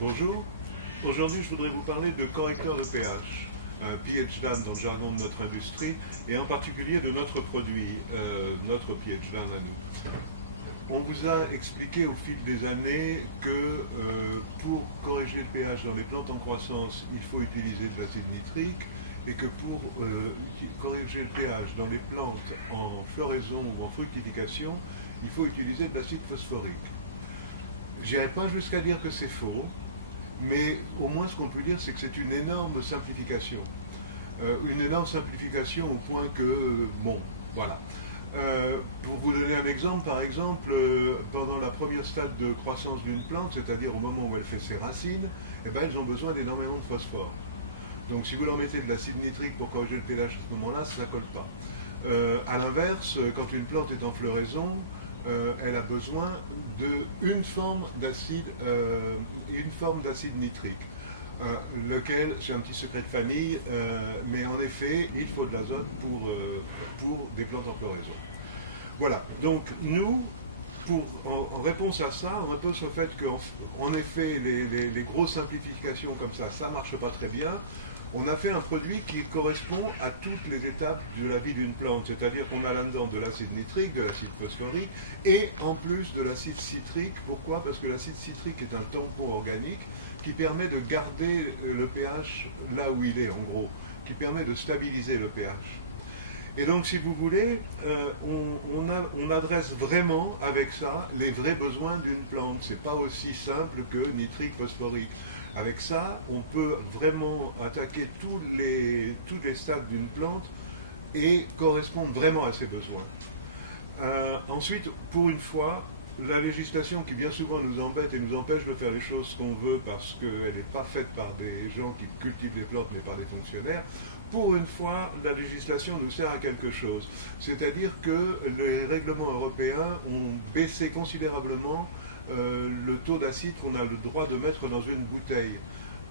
Bonjour, aujourd'hui je voudrais vous parler de correcteur de pH, pH DAN dans le jargon de notre industrie, et en particulier de notre produit, notre pH DAN à nous. On vous a expliqué au fil des années que pour corriger le pH dans les plantes en croissance, il faut utiliser de l'acide nitrique, et que pour corriger le pH dans les plantes en floraison ou en fructification, il faut utiliser de l'acide phosphorique. Je n'irai pas jusqu'à dire que c'est faux, mais au moins ce qu'on peut dire, c'est que c'est une énorme simplification. Une énorme simplification au point que, bon, voilà. Pour vous donner un exemple, par exemple, pendant la première stade de croissance d'une plante, c'est-à-dire au moment où elle fait ses racines, eh ben, elles ont besoin d'énormément de phosphore. Donc si vous leur mettez de l'acide nitrique pour corriger le pH à ce moment-là, ça ne colle pas. A l'inverse, quand une plante est en floraison, elle a besoin d'une forme d'acide nitrique. Lequel, c'est un petit secret de famille, mais en effet, il faut de l'azote pour des plantes en floraison. Voilà, donc nous, en réponse à ça, on réponse au fait qu'en effet, les grosses simplifications comme ça ne marche pas très bien. On a fait un produit qui correspond à toutes les étapes de la vie d'une plante, c'est-à-dire qu'on a là-dedans de l'acide nitrique, de l'acide phosphorique, et en plus de l'acide citrique. Pourquoi? Parce que l'acide citrique est un tampon organique qui permet de garder le pH là où il est, en gros, qui permet de stabiliser le pH. Et donc, si vous voulez, on adresse vraiment avec ça les vrais besoins d'une plante. C'est pas aussi simple que nitrique, phosphorique. Avec ça, on peut vraiment attaquer tous les stades d'une plante et correspondre vraiment à ses besoins. Ensuite, pour une fois, la législation qui bien souvent nous embête et nous empêche de faire les choses qu'on veut parce qu'elle n'est pas faite par des gens qui cultivent les plantes mais par des fonctionnaires, pour une fois, la législation nous sert à quelque chose. C'est-à-dire que les règlements européens ont baissé considérablement le taux d'acide qu'on a le droit de mettre dans une bouteille.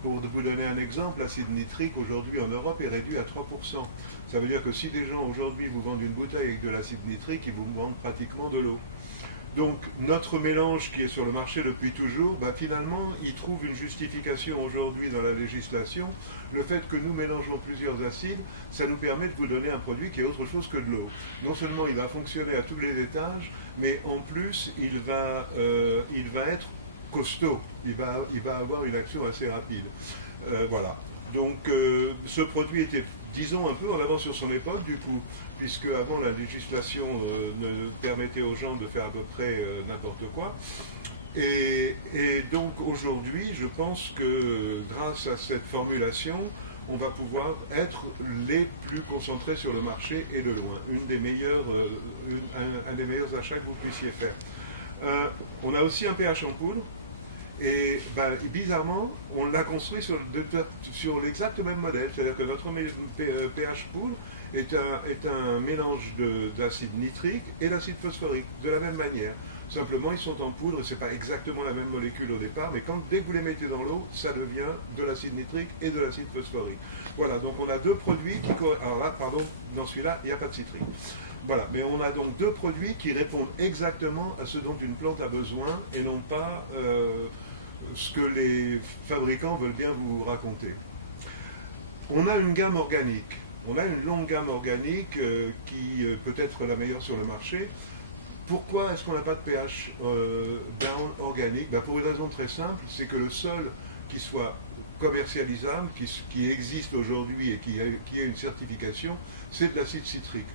Pour vous donner un exemple, l'acide nitrique aujourd'hui en Europe est réduit à 3%. Ça veut dire que si des gens aujourd'hui vous vendent une bouteille avec de l'acide nitrique, ils vous vendent pratiquement de l'eau. Donc notre mélange qui est sur le marché depuis toujours, finalement, il trouve une justification aujourd'hui dans la législation. Le fait que nous mélangeons plusieurs acides, ça nous permet de vous donner un produit qui est autre chose que de l'eau. Non seulement il va fonctionner à tous les étages, mais en plus il va être costaud. Il va avoir une action assez rapide. Voilà. Donc ce produit était, disons, un peu en avance sur son époque, du coup, puisque avant la législation ne permettait aux gens de faire à peu près n'importe quoi. Et donc aujourd'hui, je pense que grâce à cette formulation, on va pouvoir être les plus concentrés sur le marché et de loin. Un des meilleurs achats que vous puissiez faire. On a aussi un pH en poudre. Et bizarrement, on l'a construit sur l'exact même modèle. C'est-à-dire que notre pH poudre est un mélange d'acide nitrique et d'acide phosphorique, de la même manière. Simplement, ils sont en poudre et ce n'est pas exactement la même molécule au départ, mais dès que vous les mettez dans l'eau, ça devient de l'acide nitrique et de l'acide phosphorique. Voilà, donc on a deux produits qui... Alors là, pardon, dans celui-là, il n'y a pas de citrique. Voilà, mais on a donc deux produits qui répondent exactement à ce dont une plante a besoin et non pas ce que les fabricants veulent bien vous raconter. On a une gamme organique. On a une longue gamme organique qui peut être la meilleure sur le marché. Pourquoi est-ce qu'on n'a pas de pH down organique? Pour une raison très simple, c'est que le seul qui soit commercialisable, qui existe aujourd'hui et qui ait une certification, c'est de l'acide citrique.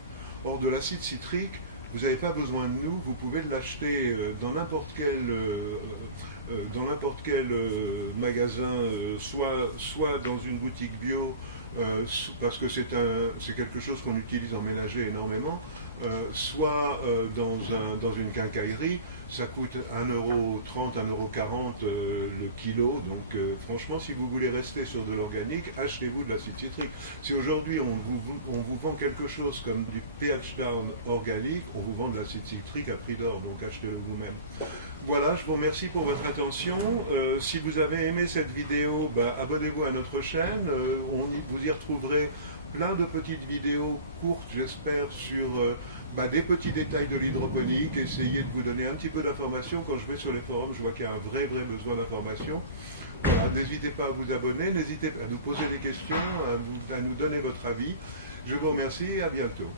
Or, de l'acide citrique, vous n'avez pas besoin de nous, vous pouvez l'acheter dans n'importe quel magasin, soit dans une boutique bio, parce que c'est quelque chose qu'on utilise en ménager énormément, soit dans une quincaillerie. Ça coûte 1,30 €, 1,40 € le kilo. Donc franchement, si vous voulez rester sur de l'organique, achetez-vous de l'acide citrique. Si aujourd'hui on vous vend quelque chose comme du pH down organique, on vous vend de l'acide citrique à prix d'or, donc achetez-le vous-même. Voilà, je vous remercie pour votre attention. Si vous avez aimé cette vidéo, abonnez-vous à notre chaîne. Vous y retrouverez plein de petites vidéos courtes, j'espère, des petits détails de l'hydroponique, essayer de vous donner un petit peu d'informations. Quand je vais sur les forums, je vois qu'il y a un vrai besoin d'information. Voilà, n'hésitez pas à vous abonner, n'hésitez pas à nous poser des questions, à nous donner votre avis. Je vous remercie et à bientôt.